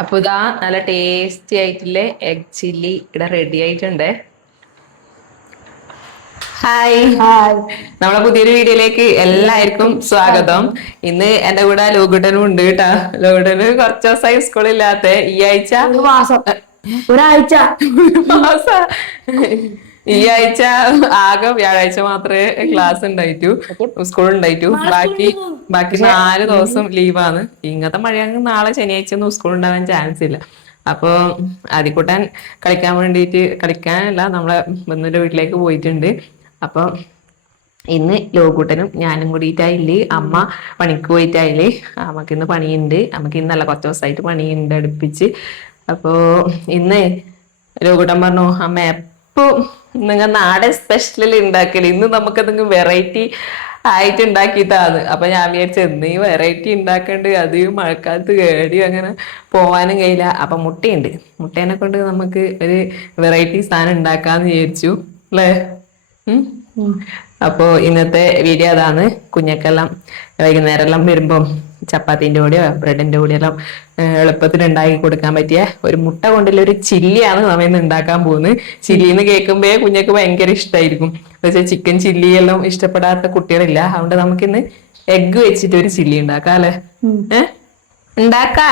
അപ്പൊ ഇതാ നല്ല ടേസ്റ്റി ആയിട്ടുള്ള എഗ് ചില്ലി ഇവിടെ റെഡി ആയിട്ടുണ്ട്. Hi, hi. നമ്മളെ പുതിയൊരു വീഡിയോയിലേക്ക് എല്ലാവർക്കും സ്വാഗതം. ഇന്ന് എന്റെ കൂടെ ലോകുട്ടനും ഉണ്ട് കേട്ടാ. ലോകുട്ടന് കുറച്ച് ദിവസമായി സ്കൂളില്ലാത്ത ഈ ആഴ്ച ഒരു മാസം ഒരാഴ്ച മാസ ഈ ആഴ്ച ആകെ വ്യാഴാഴ്ച മാത്രമേ ക്ലാസ് ഉണ്ടായിട്ടു, സ്കൂൾ ഉണ്ടായിട്ടു. ബാക്കി 4 ദിവസം ലീവാണ്. ഇങ്ങനത്തെ മഴയാണെങ്കിൽ നാളെ ശനിയാഴ്ച ഒന്നും സ്കൂൾ ഉണ്ടാവാൻ ചാൻസ് ഇല്ല. അപ്പൊ ആദ്യക്കൂട്ടാൻ കളിക്കാൻ വേണ്ടിയിട്ട്, കളിക്കാനല്ല, നമ്മളെ ബന്ധുവിന്റെ വീട്ടിലേക്ക് പോയിട്ടുണ്ട്. അപ്പൊ ഇന്ന് ലോകൂട്ടനും ഞാനും കൂടിയിട്ടായില്ലേ. അമ്മ പണിക്ക് പോയിട്ടായില്ലേ. അമ്മക്ക് ഇന്ന് പണിയുണ്ട്. നമുക്ക് ഇന്നല്ല, കുറച്ച് ദിവസമായിട്ട് പണിയുണ്ട് അടുപ്പിച്ച്. അപ്പോ ഇന്ന് ലോകൂട്ടൻ പറഞ്ഞു, അമ്മ എപ്പോ നിങ്ങൾ നാടൻ സ്പെഷ്യൽ ഉണ്ടാക്കല്, ഇന്ന് നമുക്ക് എന്തെങ്കിലും വെറൈറ്റി ആയിട്ട് ഉണ്ടാക്കിയിട്ടാണ്. അപ്പൊ ഞാൻ വിചാരിച്ചു ഈ വെറൈറ്റി ഉണ്ടാക്കണ്ട്, അത് മഴക്കാലത്ത് കേടി അങ്ങനെ പോവാനും കഴിയില്ല. അപ്പൊ മുട്ടയുണ്ട്, മുട്ടേനെ കൊണ്ട് നമുക്ക് ഒരു വെറൈറ്റി സാധനം ഉണ്ടാക്കാന്ന് വിചാരിച്ചു അല്ലേ. അപ്പോ ഇന്നത്തെ വീഡിയോ അതാണ്. കുഞ്ഞക്കെല്ലാം വൈകുന്നേരം എല്ലാം വരുമ്പം ചപ്പാത്തിന്റെ കൂടെയോ ബ്രെഡിന്റെ കൂടെയോ എല്ലാം എളുപ്പത്തിൽ ഉണ്ടാക്കി കൊടുക്കാൻ പറ്റിയ ഒരു മുട്ട കൊണ്ടുള്ള ഒരു ചില്ലിയാണ് നമ്മ ഇന്ന് ഉണ്ടാക്കാൻ പോകുന്നത്. ചില്ലിന്ന് കേൾക്കുമ്പോഴേ കുഞ്ഞക്ക് ഭയങ്കര ഇഷ്ടമായിരിക്കും. പക്ഷെ ചിക്കൻ ചില്ലി എല്ലാം ഇഷ്ടപ്പെടാത്ത കുട്ടികളില്ല. അതുകൊണ്ട് നമുക്കിന്ന് എഗ്ഗ് വെച്ചിട്ട് ഒരു ചില്ലി ഉണ്ടാക്കാം അല്ലെ. ഉണ്ടാക്കാ.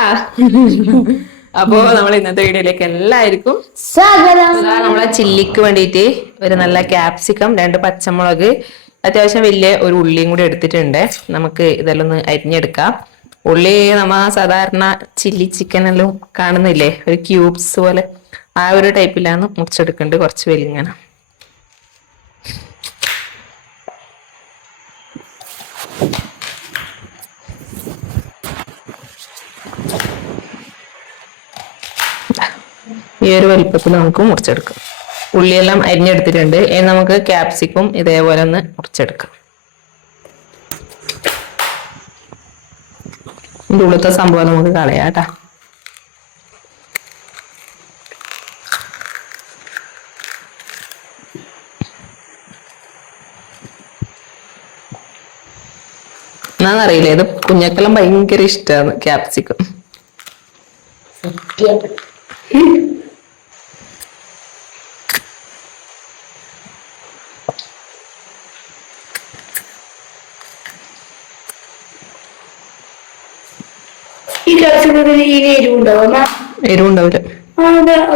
അപ്പോ നമ്മൾ ഇന്നത്തെ വീഡിയോയിലേക്ക് എല്ലാവർക്കും സ്വാഗതം. നമ്മളെ ചില്ലിക്ക് വേണ്ടിയിട്ട് ഒരു നല്ല ക്യാപ്സിക്കം, 2 പച്ചമുളക്, അത്യാവശ്യം വലിയ ഒരു ഉള്ളിയും കൂടി എടുത്തിട്ടുണ്ട്. നമുക്ക് ഇതെല്ലാം ഒന്ന് അരിഞ്ഞെടുക്കാം. ഉള്ളി നമ്മ സാധാരണ ചില്ലി ചിക്കനെല്ലാം കാണുന്നില്ലേ, ഒരു ക്യൂബ്സ് പോലെ, ആ ഒരു ടൈപ്പിലാണ് മുറിച്ചെടുക്കേണ്ടത്. കുറച്ച് വലിങ്ങനെ. ഈ ഒരു വലിപ്പത്തിൽ നമുക്ക് മുറിച്ചെടുക്കാം. ഉള്ളിയെല്ലാം അരിഞ്ഞെടുത്തിട്ടുണ്ട്. ഇനി നമുക്ക് ക്യാപ്സിക്കും ഇതേപോലെ ഒന്ന് മുറിച്ചെടുക്കാം. ഇതിൻ്റെ ഉള്ളത്തെ സംഭവം നമുക്ക് കളയാട്ടാ. എന്നാന്നറിയില്ല, ഇത് കുഞ്ഞക്കെല്ലാം ഭയങ്കര ഇഷ്ടമാണ് ക്യാപ്സിക്കം. ഈ ക്യാപ്സിക്കത്തിൽ ഈ എരിവുണ്ടാവും. എരിവുണ്ടാവില്ല.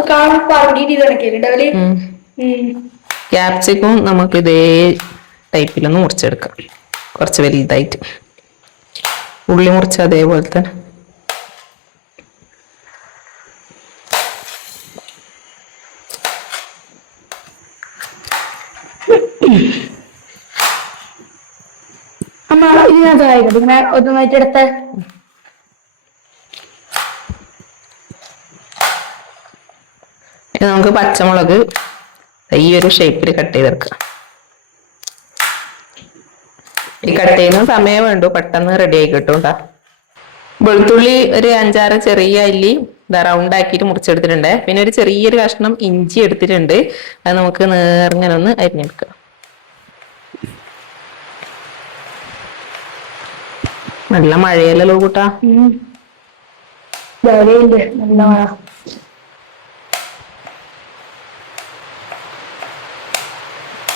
കാണാൻ പറഞ്ഞിട്ട് കണക്കിണ്ടാവില്ലേ. ക്യാപ്സിക്കം നമുക്ക് ഇതേ ടൈപ്പിലൊന്ന് മുറിച്ചെടുക്കാം, കുറച്ച് വലുതായിട്ട്. ഉള്ളി മുറിച്ച അതേപോലെ തന്നെ. അമ്മ ഇതിനകത്ത് ഇങ്ങനെ ഒന്നായിട്ട് എടുത്ത നമുക്ക് പച്ചമുളക് ഈ ഒരു ഷേപ്പിൽ കട്ട് ചെയ്തെടുക്കാം. ഈ കട്ട് ചെയ്യുന്ന സമയം വേണ്ടു, പെട്ടെന്ന് റെഡി ആയി കിട്ടും കേട്ടോ. വെളുത്തുള്ളി ഒരു 5-6 ചെറിയ അല്ലി റൗണ്ട് ആക്കിയിട്ട് മുറിച്ചെടുത്തിട്ടുണ്ട്. പിന്നെ ഒരു ചെറിയൊരു കഷ്ണം ഇഞ്ചി എടുത്തിട്ടുണ്ട്. അത് നമുക്ക് നേർങ്ങനെ ഒന്ന് അരിഞ്ഞെടുക്കാം. നല്ല മഴയല്ലല്ലോ കൂട്ടാ. നല്ല മഴ.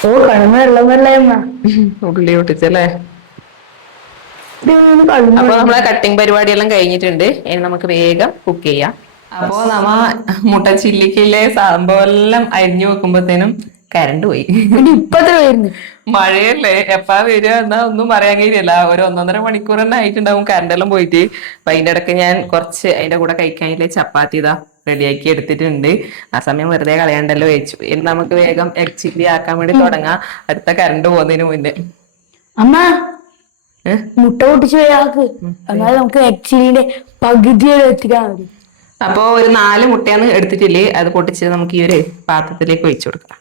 ഓ കടന്ന് വെള്ളം വെള്ളയമ്മ ഉള്ളി പൊട്ടിച്ചല്ലേ. അപ്പൊ നമ്മളെ കട്ടിങ് പരിപാടിയെല്ലാം കഴിഞ്ഞിട്ടുണ്ട്. ഇനി നമുക്ക് വേഗം കുക്ക് ചെയ്യാം. അപ്പോ നമ്മ മുട്ട ചില്ലിക്കില്ലേ സംഭവം എല്ലാം അരിഞ്ഞു വെക്കുമ്പോഴത്തേനും കരണ്ട് പോയി. ഇപ്പത്തെ വരുന്നു മഴയല്ലേ, എപ്പാ വരിക എന്നാ ഒന്നും പറയാൻ കഴിയില്ല. ഒരു 1.5 മണിക്കൂർ തന്നെ ആയിട്ടുണ്ടാവും കരണ്ടെല്ലാം പോയിട്ട്. അപ്പൊ അതിന്റെ ഇടയ്ക്ക് ഞാൻ കുറച്ച് അതിന്റെ കൂടെ കഴിക്കാനില്ലേ ചപ്പാത്തി ഇതാ റെഡിയാക്കി എടുത്തിട്ടുണ്ട്. ആ സമയം വെറുതെ കളയണ്ടല്ലോ വെച്ചു. ഇനി നമുക്ക് വേഗം എഗ് ചില്ലി ആക്കാൻ വേണ്ടി തുടങ്ങാം, അടുത്ത കരണ്ട് പോകുന്നതിന് മുന്നേ. അമ്മ മുട്ട പൊട്ടിച്ച് വരാക്ക്, എന്നാലും നമുക്ക് എക്സിലിന്റെ പകുതി എത്തിക്കാൻ മതി. അപ്പൊ ഒരു 4 മുട്ടയാണ് എടുത്തിട്ടില്ലേ, അത് പൊട്ടിച്ച് നമുക്ക് ഈ ഒരു പാത്രത്തിലേക്ക് ഒഴിച്ചു കൊടുക്കാം.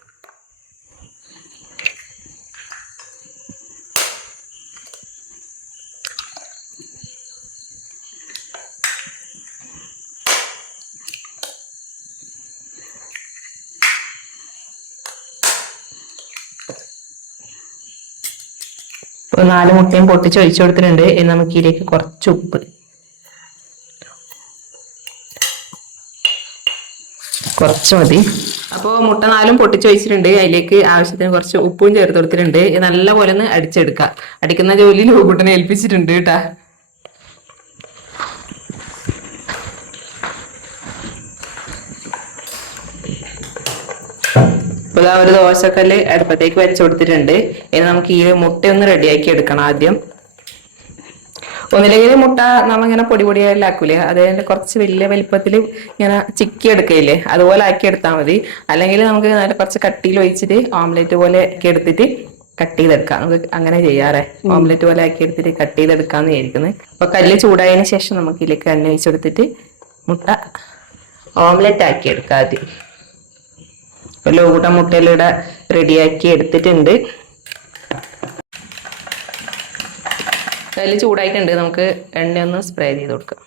ഇപ്പൊ 4 മുട്ടയും പൊട്ടിച്ച് ഒഴിച്ചു കൊടുത്തിട്ടുണ്ട്. ഇനി നമുക്ക് ഇതിലേക്ക് കുറച്ച് ഉപ്പ്, കുറച്ച് മതി. അപ്പോൾ മുട്ട 4 പൊട്ടിച്ച് വെച്ചിട്ടുണ്ട്. അതിലേക്ക് ആവശ്യത്തിന് കുറച്ച് ഉപ്പും ചേർത്ത് കൊടുത്തിട്ടുണ്ട്. നല്ല പോലെ ഒന്ന് അടിച്ചെടുക്കുക. അടിക്കുന്ന ജോലി ലൂക്കുട്ടനെ ഏൽപ്പിച്ചിട്ടുണ്ട് കേട്ടാ. ഇപ്പോൾ ഒരു ദോശക്കല്ല് അടുപ്പത്തേക്ക് വെച്ച് കൊടുത്തിട്ടുണ്ട്. ഇനി നമുക്ക് ഈ മുട്ട ഒന്ന് റെഡിയാക്കി എടുക്കണം ആദ്യം. ഒന്നില്ലെങ്കിൽ മുട്ട നമ്മളിങ്ങനെ പൊടി പൊടിയാക്കൂലേ, അതേപോലെ കുറച്ച് വലിയ വലിപ്പത്തിൽ ഇങ്ങനെ ചിക്കി എടുക്കയില്ലേ, അതുപോലെ ആക്കി എടുത്താൽ മതി. അല്ലെങ്കിൽ നമുക്ക് നല്ല കുറച്ച് കട്ടിയിൽ ഒഴിച്ചിട്ട് ഓംലെറ്റ് പോലെ ആക്കി എടുത്തിട്ട് കട്ട് ചെയ്തെടുക്കാം. നമുക്ക് അങ്ങനെ ചെയ്യാറേ, ഓംലെറ്റ് പോലെ ആക്കി എടുത്തിട്ട് കട്ട് ചെയ്തെടുക്കാന്ന് വിചാരിക്കുന്നത്. അപ്പൊ കല്ല് ചൂടായതിനു ശേഷം നമുക്ക് ഇതിലേക്ക് എണ്ണ ഒഴിച്ചെടുത്തിട്ട് മുട്ട ഓംലെറ്റ് ആക്കി എടുക്കാം ആദ്യം. ഇപ്പൊ ലോകൂട്ട മുട്ടയിലൂടെ റെഡിയാക്കി എടുത്തിട്ടുണ്ട്. അതിൽ ചൂടായിട്ടുണ്ട്. നമുക്ക് എണ്ണയൊന്ന് സ്പ്രേ ചെയ്ത് കൊടുക്കാം.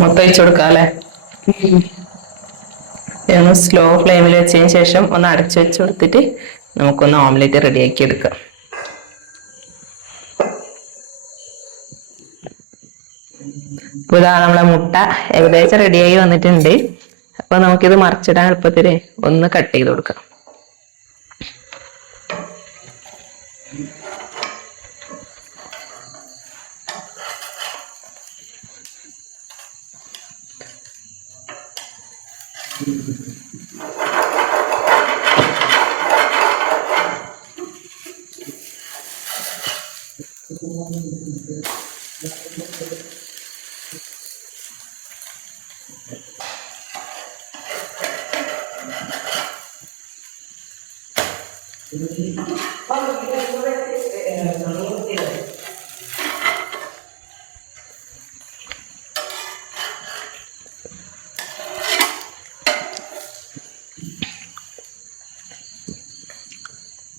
മൊത്തം ഒഴിച്ചു കൊടുക്കാം അല്ലേ. ഒന്ന് സ്ലോ ഫ്ലെയിമിൽ വെച്ചതിന് ശേഷം ഒന്ന് അടച്ചു വെച്ച് കൊടുത്തിട്ട് നമുക്കൊന്ന് ഓംലെറ്റ് റെഡിയാക്കി എടുക്കാം. അപ്പോൾ ഇതാ നമ്മളെ മുട്ട ഏകദേശം റെഡിയായി വന്നിട്ടുണ്ട്. അപ്പൊ നമുക്കിത് മറിച്ചിടാൻ എളുപ്പത്തിൽ ഒന്ന് കട്ട് ചെയ്ത് കൊടുക്കാം.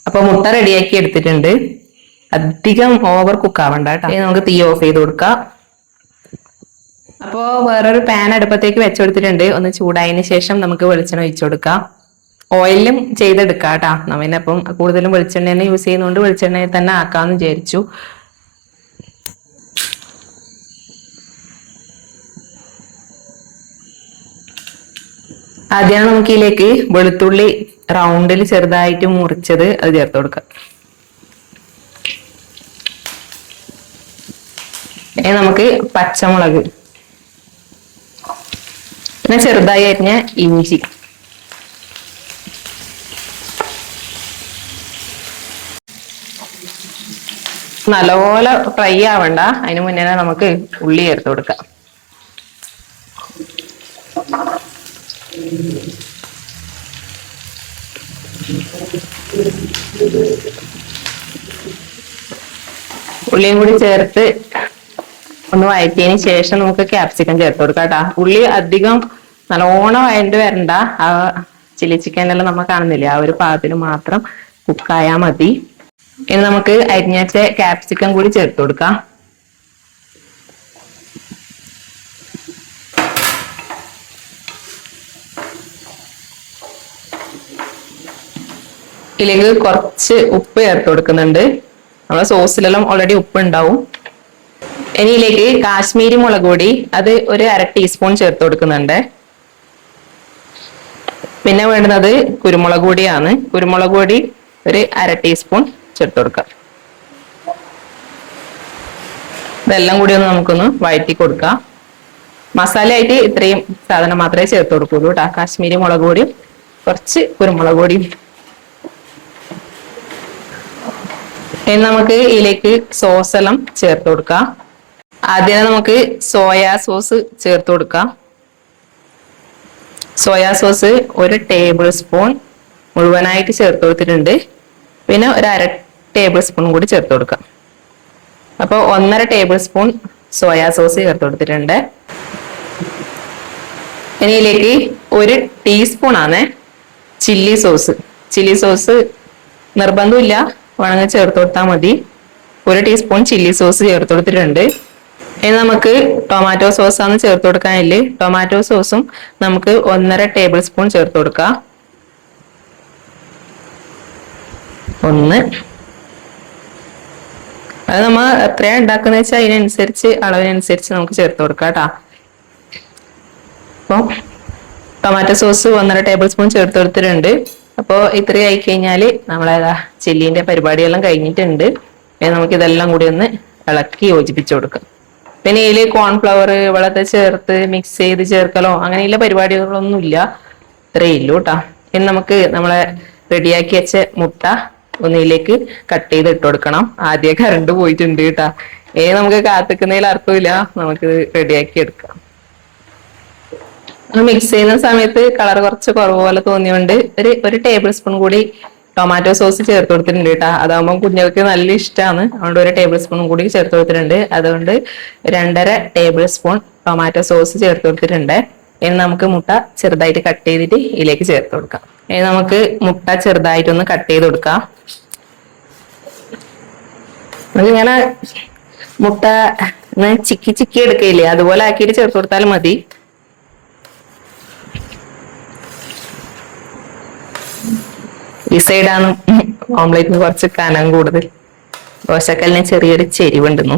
അപ്പൊ മുട്ട റെഡിയാക്കി എടുത്തിട്ടുണ്ട്. അധികം ഓവർ കുക്ക് ആവണ്ട കേട്ടോ. നമുക്ക് തീ ഓഫ് ചെയ്ത് കൊടുക്കാം. അപ്പോൾ വേറൊരു പാൻ അടുപ്പത്തേക്ക് വെച്ചു കൊടുത്തിട്ടുണ്ട്. ഒന്ന് ചൂടായതിനു ശേഷം നമുക്ക് വെളിച്ചെണ്ണ ഒഴിച്ചു കൊടുക്കാം. ഓയിലും ചെയ്തെടുക്കാം കേട്ടാ. നമ്മിനപ്പം കൂടുതലും വെളിച്ചെണ്ണ തന്നെ യൂസ് ചെയ്യുന്നതുകൊണ്ട് വെളിച്ചെണ്ണയിൽ തന്നെ ആക്കാന്ന് വിചാരിച്ചു. ആദ്യം നമുക്ക് ഇതിലേക്ക് വെളുത്തുള്ളി റൗണ്ടിൽ ചെറുതായിട്ട് മുറിച്ചത് അത് ചേർത്ത് കൊടുക്കാം. ഇനി നമുക്ക് പച്ചമുളക്, പിന്നെ ചെറുതായി അരിഞ്ഞ ഇഞ്ചി, നല്ലപോലെ ഫ്രൈ ആവണ്ട. അതിന് മുന്നേ നമുക്ക് ഉള്ളി ചേർത്ത് കൊടുക്കാം. ഉള്ളിയും കൂടി ചേർത്ത് ഒന്ന് വഴറ്റിയതിന് ശേഷം നമുക്ക് ക്യാപ്സിക്കം ചേർത്ത് കൊടുക്കാം കേട്ടാ. ഉള്ളി അധികം നല്ലോണം വഴണ്ട് വരണ്ട. ആ ചില്ലി ചിക്കനെല്ലാം നമ്മൾ കാണുന്നില്ലേ, ആ ഒരു പാകത്തിന് മാത്രം കുക്കായാൽ മതി. ഇനി നമുക്ക് അരിഞ്ഞച്ച ക്യാപ്സിക്കം കൂടി ചേർത്ത് കൊടുക്കാം. ഇതിലേക്ക് കുറച്ച് ഉപ്പ് ചേർത്ത് കൊടുക്കുന്നുണ്ട്. നമ്മളെ സോസിലെല്ലാം ഓൾറെഡി ഉപ്പ് ഉണ്ടാവും. ഇനി ഇതിലേക്ക് കാശ്മീരി മുളക് പൊടി അത് ഒരു 1/2 ടീസ്പൂൺ ചേർത്ത് കൊടുക്കുന്നുണ്ട്. പിന്നെ വേണ്ടുന്നത് കുരുമുളക് പൊടിയാണ്. കുരുമുളക് പൊടി ഒരു 1/2 ടീസ്പൂൺ ചേർത്ത് കൊടുക്കാം. ഇതെല്ലാം കൂടി ഒന്ന് നമുക്കൊന്ന് വഴറ്റി കൊടുക്കാം. മസാലയായിട്ട് ഇത്രയും സാധനം മാത്രമേ ചേർത്ത് കൊടുക്കുള്ളൂ കേട്ടോ. കാശ്മീരി മുളക് പൊടിയും കുറച്ച് കുരുമുളക് പൊടിയും. ഇനി നമുക്ക് ഇതിലേക്ക് സോസ് എല്ലാം ചേർത്ത് കൊടുക്കാം. ആദ്യം നമുക്ക് സോയാ സോസ് ചേർത്ത് കൊടുക്കാം. സോയാ സോസ് ഒരു ടേബിൾ സ്പൂൺ മുഴുവനായിട്ട് ചേർത്ത് കൊടുത്തിട്ടുണ്ട്. പിന്നെ ഒരു 1/2 ടേബിൾ സ്പൂൺ കൂടി ചേർത്ത് കൊടുക്കാം. അപ്പോൾ 1.5 ടേബിൾ സ്പൂൺ സോയാ സോസ് ചേർത്ത് കൊടുത്തിട്ടുണ്ട്. ഇനി ഇതിലേക്ക് 1 ടീസ്പൂൺ ആണ് ചില്ലി സോസ്. ചില്ലി സോസ് നിർബന്ധമില്ല, വേണമെങ്കിൽ ചേർത്ത് കൊടുത്താൽ മതി. 1 ടീസ്പൂൺ ചില്ലി സോസ് ചേർത്ത് കൊടുത്തിട്ടുണ്ട്. ഇനി നമുക്ക് ടൊമാറ്റോ സോസാണ് ചേർത്ത് കൊടുക്കാനില്ലേ. ടൊമാറ്റോ സോസും നമുക്ക് 1.5 ടേബിൾ സ്പൂൺ ചേർത്ത് കൊടുക്കാം. 1 അത് നമ്മ എത്രയാ ഉണ്ടാക്കുന്ന വെച്ചാൽ അതിനനുസരിച്ച് അളവിനനുസരിച്ച് നമുക്ക് ചേർത്ത് കൊടുക്കാം കേട്ടാ. അപ്പൊ ടൊമാറ്റോ സോസ് 1.5 ടേബിൾ സ്പൂൺ ചേർത്ത് കൊടുത്തിട്ടുണ്ട്. അപ്പോൾ ഇത്രയും ആയി കഴിഞ്ഞാല് നമ്മളേതാ ചില്ലിന്റെ പരിപാടിയെല്ലാം കഴിഞ്ഞിട്ടുണ്ട്. നമുക്ക് ഇതെല്ലാം കൂടി ഒന്ന് ഇളക്കി യോജിപ്പിച്ചു കൊടുക്കാം. പിന്നെ ഇതില് കോൺഫ്ലവർ വെള്ളത്തെ ചേർത്ത് മിക്സ് ചെയ്ത് ചേർക്കലോ അങ്ങനെയുള്ള പരിപാടികളൊന്നും ഇല്ല. ഇത്രയേ ഉള്ളൂ കേട്ടാ. ഇനി നമുക്ക് നമ്മളെ റെഡിയാക്കി വെച്ച മുട്ട ഒന്നിലേക്ക് കട്ട് ചെയ്ത് ഇട്ട് കൊടുക്കണം. ആദ്യം കറണ്ട് പോയിട്ടുണ്ട് കേട്ടാ. നമുക്ക് കാത്തിക്കുന്നതിൽ അർത്ഥമില്ല, നമുക്ക് റെഡിയാക്കി എടുക്കാം. മിക്സ് ചെയ്യുന്ന സമയത്ത് കളർ കുറച്ച് കുറവ് പോലെ തോന്നിയോണ്ട് ഒരു ടേബിൾ സ്പൂൺ കൂടി ടൊമാറ്റോ സോസ് ചേർത്ത് കൊടുത്തിട്ടുണ്ട് കേട്ടാ. അതാകുമ്പോൾ കുഞ്ഞുങ്ങൾക്ക് നല്ല ഇഷ്ടമാണ്, അതുകൊണ്ട് 1 ടേബിൾ സ്പൂൺ കൂടി ചേർത്ത് കൊടുത്തിട്ടുണ്ട്. അതുകൊണ്ട് 2.5 ടേബിൾ സ്പൂൺ ടൊമാറ്റോ സോസ് ചേർത്ത് കൊടുത്തിട്ടുണ്ട്. ഇനി നമുക്ക് മുട്ട ചെറുതായിട്ട് കട്ട് ചെയ്തിട്ട് ഇതിലേക്ക് ചേർത്ത് കൊടുക്കാം. ഇനി നമുക്ക് മുട്ട ചെറുതായിട്ടൊന്ന് കട്ട് ചെയ്ത് കൊടുക്കാം. ഇങ്ങനെ മുട്ട ചിക്കി ചിക്കി എടുക്കയില്ലേ, അതുപോലെ ആക്കിയിട്ട് ചേർത്ത് കൊടുത്താലും മതി. ഈ സൈഡാണ് ഓംലേറ്റിന് കുറച്ച് കനം കൂടുതൽ, ദോശക്കല്ലിന് ചെറിയൊരു ചെരിവുണ്ടെന്നു.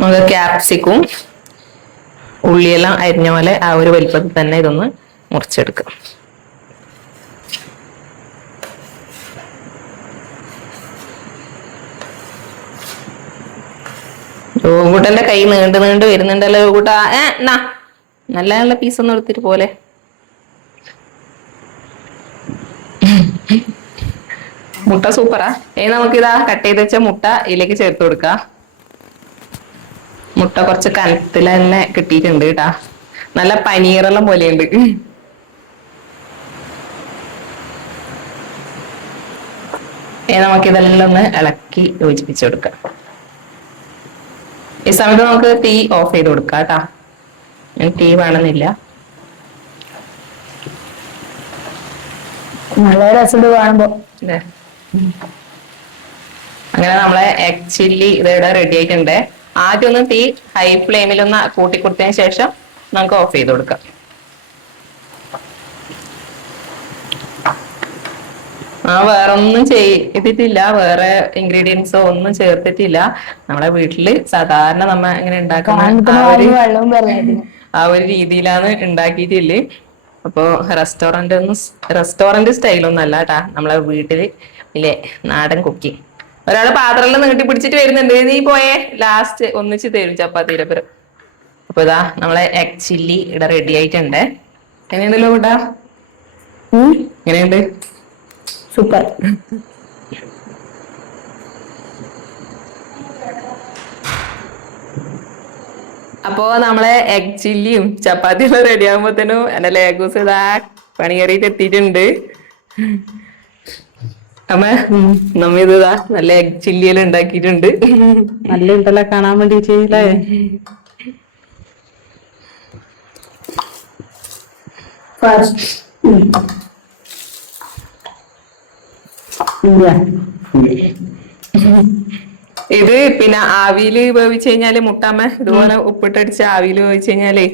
നമുക്ക് ക്യാപ്സിക്കും ഉള്ളിയെല്ലാം അരിഞ്ഞ പോലെ ആ ഒരു വലിപ്പത്തിൽ തന്നെ ഇതൊന്ന് മുറിച്ചെടുക്കാം. യോഗൂട്ടന്റെ കൈ നീണ്ട് വരുന്നുണ്ടല്ലോ യോഗൂട്ട. നല്ല നല്ല പീസൊന്നും എടുത്തിട്ട് പോലെ. മുട്ട സൂപ്പറാ. നമുക്കിതാ കട്ട് ചെയ്ത് വെച്ച മുട്ട ഇതിലേക്ക് ചേർത്ത് കൊടുക്കാം. മുട്ട കുറച്ച് കനത്തിൽ തന്നെ കിട്ടിയിട്ടുണ്ട് കേട്ടാ, നല്ല പനീറെല്ലാം പോലെയുണ്ട്. നമുക്കിതെല്ലാം ഒന്ന് ഇളക്കി യോജിപ്പിച്ചു കൊടുക്കാം. ഈ സമയത്ത് നമുക്ക് തീ ഓഫ് ചെയ്ത് കൊടുക്കാം കേട്ടാ. തീ വേണമെന്നില്ല. നല്ല രസമുണ്ട് കാണുമ്പോ. അങ്ങനെ നമ്മളെ എഗ് ചില്ലി ഇതിവിടെ റെഡി ആയിട്ടുണ്ട്. ആദ്യം ഒന്ന് തീ ഹൈ ഫ്ലെയിമിൽ ഒന്ന് കൂട്ടി കൊടുത്തതിന് ശേഷം നമുക്ക് ഓഫ് ചെയ്ത് കൊടുക്കാം. വേറെ ഒന്നും ചെയ്തിട്ടില്ല, വേറെ ഇൻഗ്രീഡിയൻസോ ഒന്നും ചേർത്തിട്ടില്ല. നമ്മളെ വീട്ടില് സാധാരണ നമ്മ ഇങ്ങനെ ഉണ്ടാക്കുന്ന ആ ഒരു രീതിയിലാണ് ഉണ്ടാക്കിയിട്ടില്ലേ. അപ്പോ റെസ്റ്റോറന്റ് സ്റ്റൈലൊന്നും അല്ല കേട്ടാ, നമ്മളെ വീട്ടില് ഇല്ലേ നാടൻ കുക്കിംഗ്. ഒരാള് പാത്രമെല്ലാം നീട്ടി പിടിച്ചിട്ട് വരുന്നുണ്ട്, നീ പോയേ ലാസ്റ്റ് ഒന്നിച്ച് തരും ചപ്പാത്തിയുടെ പേര്. അപ്പൊ ഇതാ നമ്മളെ എഗ് ചില്ലി ഇവിടെ റെഡി ആയിട്ടുണ്ട്. എങ്ങനെയുണ്ടല്ലോ കൂട്ടാ? എങ്ങനെയുണ്ട്? സൂപ്പർ. അപ്പോ നമ്മളെ എഗ് ചില്ലിയും ചപ്പാത്തിയെല്ലാം റെഡി ആകുമ്പോഴത്തേനും എന്റെ ലേഗൂസ് ഇതാ പണി കയറിയിട്ട് എത്തിയിട്ടുണ്ട്. അമ്മ നമ്മ ഇതാ നല്ല എഗ് ചില്ലിയെല്ലാം ഉണ്ടാക്കിയിട്ടുണ്ട്. നല്ല ഉണ്ടല്ലോ കാണാൻ വേണ്ടിട്ട് അല്ലേ? ഇത് പിന്നെ ആവിയില് വേവിച്ച് കഴിഞ്ഞാല് മുട്ടാമ്മ ഇതുപോലെ ഉപ്പിട്ടടിച്ച് ആവിയില് വേവിച്ച് കഴിഞ്ഞാല്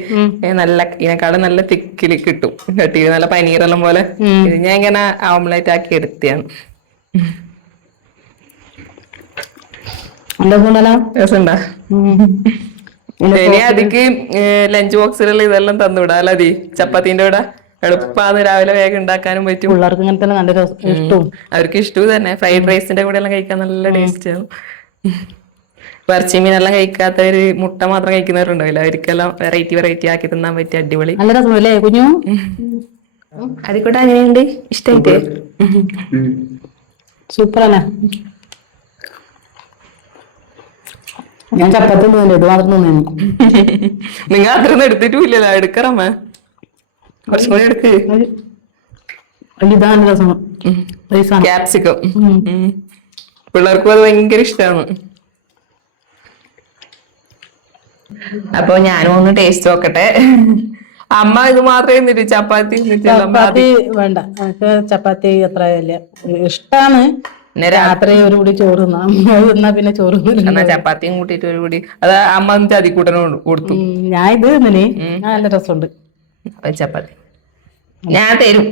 നല്ല ഇതിനെക്കാളും നല്ല തിക്കില് കിട്ടും. കട്ടി നല്ല പനീറെല്ലാം പോലെ. ഇത് ഞാൻ ഇങ്ങനെ ഓംലേറ്റ് ആക്കി എടുത്തതാണ്. രസമുണ്ടാ? ഇനി അതിക്ക് ലഞ്ച് ബോക്സിലുള്ള ഇതെല്ലാം തന്നുവിടാം അതി ചപ്പാത്തിന്റെ കൂടെ. എളുപ്പമാണ്, രാവിലെ വേഗം ഉണ്ടാക്കാനും പറ്റും. പിള്ളേർക്ക് ഇങ്ങനെ തന്നെ നല്ല ഇഷ്ടവും. അവർക്ക് ഇഷ്ടവും തന്നെ. ഫ്രൈഡ് റൈസിന്റെ കൂടെ എല്ലാം കഴിക്കാൻ നല്ല ടേസ്റ്റ് ആണ്. ഇറച്ചി മീനെല്ലാം കഴിക്കാത്തവര് മുട്ട മാത്രം കഴിക്കുന്നവരുണ്ടാവില്ല, അവർക്കെല്ലാം വെറൈറ്റി ആക്കി തിന്നാൻ പറ്റിയ അടിപൊളി. നല്ല രസമല്ലേ കുഞ്ഞു? അതിക്കോട്ടെ. അങ്ങനെയുണ്ട്, ഇഷ്ടായിട്ട്? സൂപ്പറാണ്. ഞാൻ ചപ്പാത്തി തിന്നില്ല, ഇത് മാത്രം തിന്നു. നിങ്ങൾ അത്രയൊന്നും എടുത്തിട്ടുമില്ലല്ലോ, എടുക്കറമ്മ കുറച്ചും കൂടി എടുക്ക്. ഇതാണ് രസം, ക്യാപ്സിക്കം. പിള്ളേർക്കും അത് ഭയങ്കര ഇഷ്ടമാണ്. അപ്പൊ ഞാനും ഒന്ന് ടേസ്റ്റ് നോക്കട്ടെ. അമ്മ ഇത് മാത്രമേ തിന്നിട്ട് ചപ്പാത്തി ചപ്പാത്തി വേണ്ട, എനിക്ക് ചപ്പാത്തി അത്ര വലിയ ഇഷ്ടാണ്. പിന്നെ രാത്രി ഒരു കൂടി ചോറ് തിന്നാം തിന്നാ പിന്നെ ചോറ് തിന്നില്ല. എന്നാ ചപ്പാത്തിയും കൂട്ടിയിട്ട് ഒരു കൂടി അത് അമ്മ ചതിക്കൂട്ടന് കൊടുത്തു. ഞാൻ ഇത് തിന്നിനി നല്ല രസമുണ്ട്. അപ്പൊ ചപ്പാത്തി ഞാൻ തരും.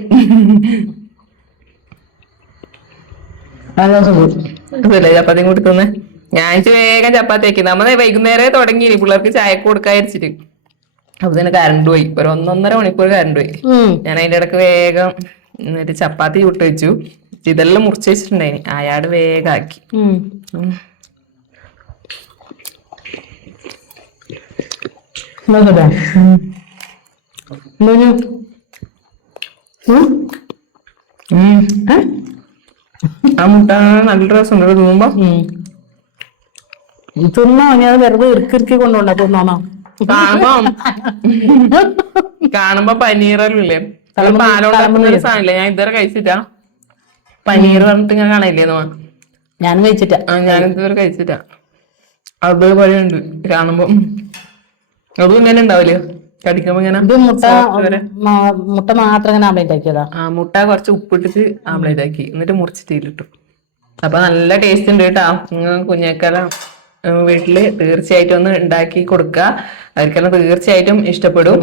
നല്ല രസമുണ്ട്. അതല്ലേ ചപ്പാത്തിയും കൂട്ടി തിന്ന്. ഞാൻ വേഗം ചപ്പാത്തി ആക്കി. നമ്മളെ വൈകുന്നേരം തുടങ്ങി പിള്ളേർക്ക് ചായക്ക് കൊടുക്കാതിരിച്ചിട്ട്. അപ്പൊ തന്നെ കറണ്ട് പോയി. ഒരു 1.5 മണിക്കൂർ കറണ്ട് പോയി. ഞാൻ അതിന്റെ ഇടക്ക് വേഗം എന്നിട്ട് ചപ്പാത്തി ചുട്ട് വെച്ചു. ഇതെല്ലാം മുറിച്ച് വെച്ചിട്ടുണ്ടായിന്. അയാള് വേഗം ആക്കി. ആ മുട്ട നല്ല രസമുണ്ട് തിന്നുമ്പോ. തിന്നോ ഞാൻ വെറുതെ ഇറുക്കി കൊണ്ടുപോണ്ട തിന്നോന്നോ. കാണുമ്പോ പനീറല്ലേ പാലോളൊരു സാധനല്ലേ. ഞാൻ ഇതുവരെ കഴിച്ചിട്ടാ. പനീർ പറഞ്ഞിട്ട് ഇങ്ങനെ കാണയില്ലേ നമ്മ. ഞാനും കഴിച്ചിട്ടാ. ഞാൻ ഇതുവരെ കഴിച്ചിട്ടാ. അതുപോലെ ഉണ്ട് കാണുമ്പോ. അതും ഇങ്ങനെ ഉണ്ടാവില്ലേ കടിക്കുമ്പോ ഇങ്ങനെ. ഇത് മുട്ട മാത്രം ഇങ്ങനെ ആംപ്ലേറ്റ് ആക്കിയതാ. ആ മുട്ട കുറച്ച് ഉപ്പിട്ടിട്ട് ആംപ്ലേറ്റ് ആക്കി എന്നിട്ട് മുറിച്ചിട്ടിട്ടു. അപ്പൊ നല്ല ടേസ്റ്റ് ഉണ്ട് കേട്ടാ. കുഞ്ഞേക്കെല്ലാം വീട്ടില് തീർച്ചയായിട്ടും ഒന്ന് ഉണ്ടാക്കി കൊടുക്കുക. അവർക്കെല്ലാം തീർച്ചയായിട്ടും ഇഷ്ടപ്പെടും.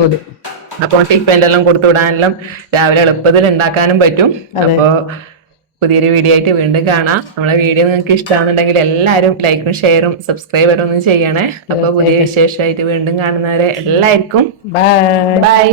അപ്പൊ ടിഫിൻ്റെ എല്ലാം കൊടുത്തുവിടാനെല്ലാം രാവിലെ എളുപ്പത്തിൽ ഉണ്ടാക്കാനും പറ്റും. അപ്പൊ പുതിയൊരു വീഡിയോ ആയിട്ട് വീണ്ടും കാണാം. നമ്മളെ വീഡിയോ നിങ്ങൾക്ക് ഇഷ്ടമാണെന്നുണ്ടെങ്കിൽ എല്ലാവരും ലൈക്കും ഷെയറും സബ്സ്ക്രൈബറും ഒന്നും ചെയ്യണേ. അപ്പൊ പുതിയ വിശേഷമായിട്ട് വീണ്ടും കാണുന്നവരെ എല്ലാവർക്കും ബൈ.